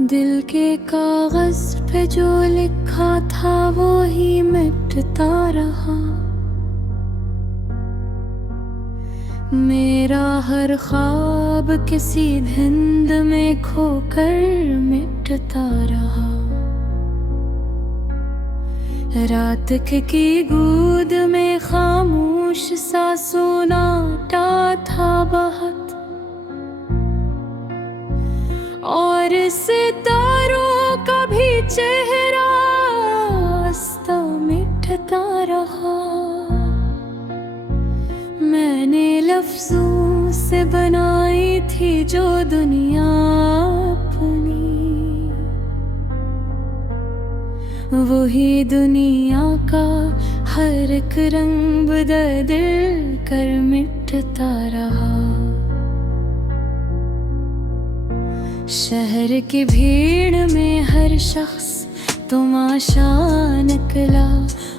दिल के कागज पे जो लिखा था वो ही मिटता रहा। मेरा हर ख्वाब किसी धुंध में खोकर मिटता रहा। रात की गूद में खामोश सा सोनाटा था बहुत, और सितारों का भी चेहरा आस्ता मिटता रहा। मैंने लफ्जों से बनाई थी जो दुनिया अपनी, वही दुनिया का हर एक रंग बदल कर मिटता रहा। शहर की भीड़ में हर शख्स तमाशा निकला,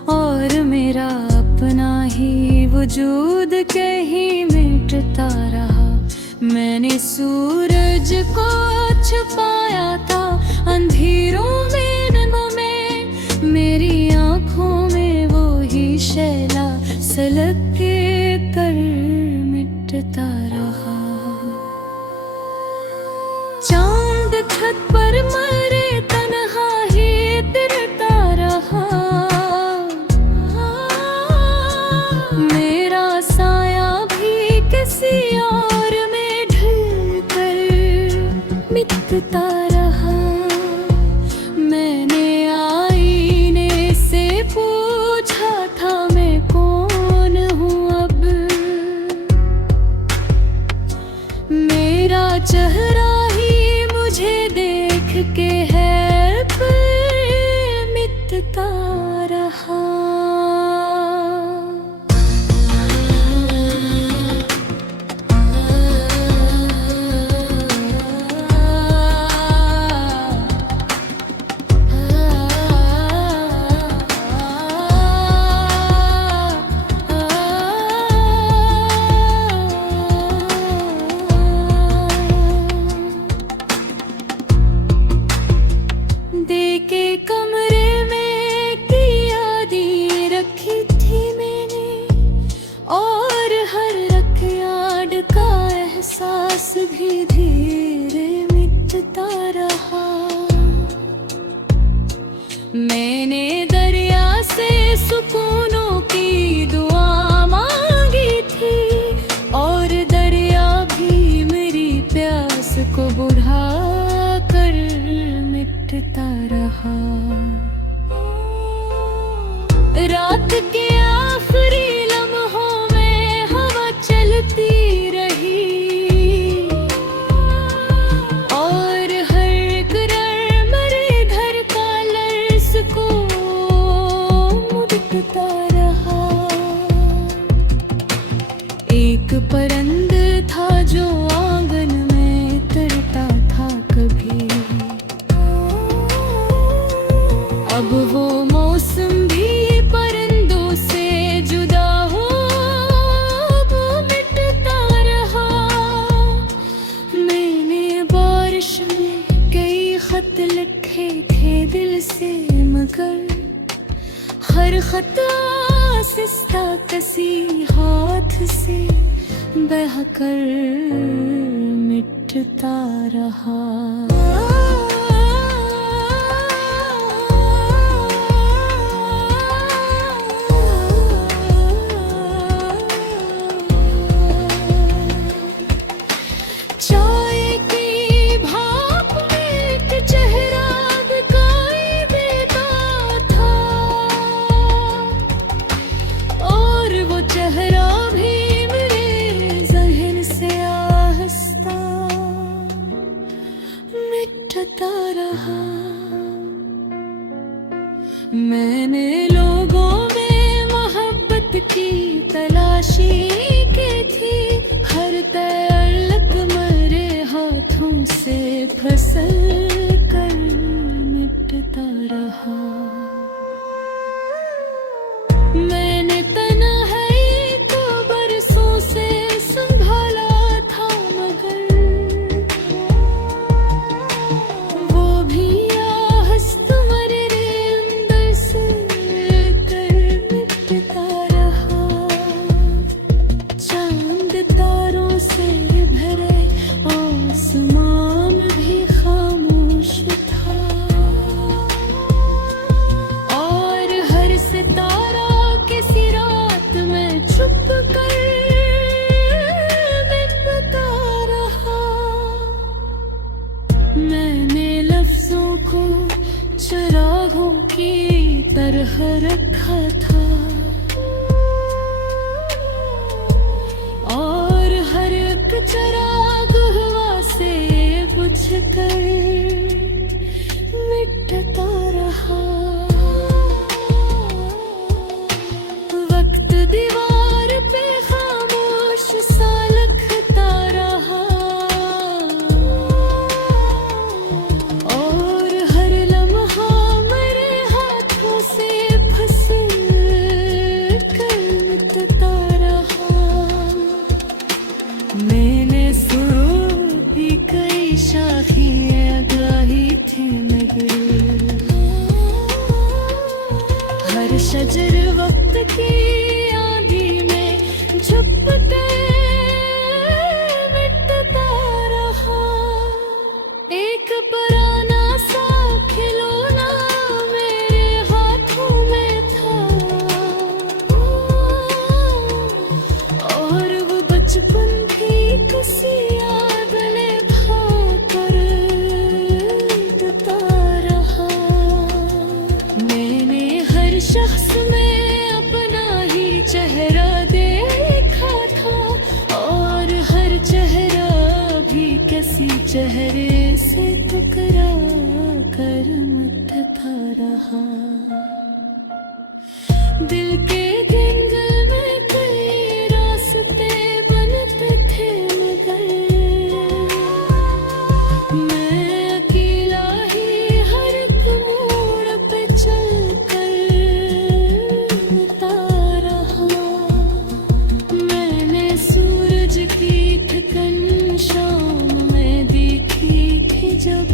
और मेरा अपना ही वजूद कहीं मिटता रहा। मैंने सूरज को छुपाया था अंधेरों में, नमों में, मेरी आँखों में वो ही शैला सलग के कर मिटता रहा। चांद छत पर मरे तन्हा ही तिरता रहा। मेरा साया भी किसी और में ढल कर मिटता रहा। मैंने आईने से पूछा था मैं कौन हूँ अब, मेरा चेहरा मुझे देख के है पर मिटता रहा। कमरे में की यादें रखी थी मैंने, और हर रख याद का एहसास भी धीरे मिटता रहा। मैंने दरिया से सुकूनों की दुआ मांगी थी, और दरिया भी मेरी प्यास को बुझा कर मिटता रहा। रात के आखिरी लम्हों में हवा चलती रही, और हर करर मरे घर का लर्ज़ को मुड़ता रहा। एक परिंद था जो आंगन में उतरता था कभी, अब वो मौसम भी परिंदों से जुदा हो अब मिटता रहा। मैंने बारिश में कई खत लिखे थे दिल से, मगर हर खत आहिस्ता किसी हाथ से बहकर मिटता रहा। चेहरा भी मेरे ज़हन से आहिस्ता मिटता रहा। मैंने लोगों में मोहब्बत की तलाशी की थी, हर तअल्लुक़ मेरे हाथों से फिसल कर मिटता रहा। मैंने तन्हाई को बरसों से संभाला था, मगर वो को चिरागों की तरह रखा था, और हर एक चिराग हवा से बुझकर मिटता रहा। वक्त दीवार पे खामोश सा लिखता रहा, और हर लम्हा मेरे हाथों से फिसल कर मिटता रहा। मैंने सुर भी कई शाखियाँ गाही थी मगर हर शजर वक्त की आंधी में झुक के मिटता रहा। एक पुराना सा खिलौना मेरे हाथों में था, और वो बचपन की किसी याद ने भाकर देता रहा। मैंने हर शख्स में अपना ही चेहरा देखा था, और हर चेहरा भी किसी चेहरे से टकरा कर मिटता रहा। दिल के जंगल में कई रास्ते बनते थे मगर मैं अकेला ही हर एक मोड़ पे चल कर मिटता रहा। मैंने सूरज की थकन शाम में देखी थी जब